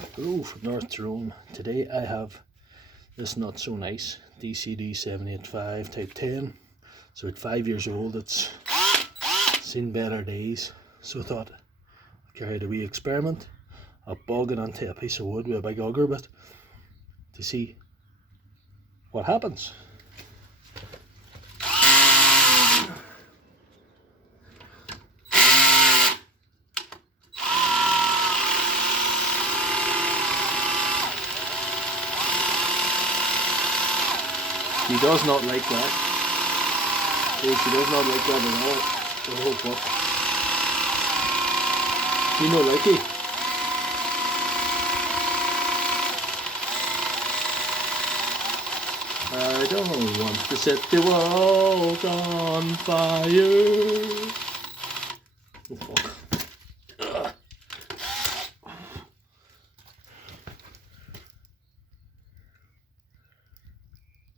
Hello from North Tyrone. Today I have this not so nice DCD785 Type 10. It's about 5 years old. It's seen better days, so I thought I'd carry out a wee experiment. I'll bog it onto a piece of wood with a big auger bit to see what happens. She does not like that. She does not like that at all. The whole book. She no like it. I don't want to set the world on fire. Oh fuck.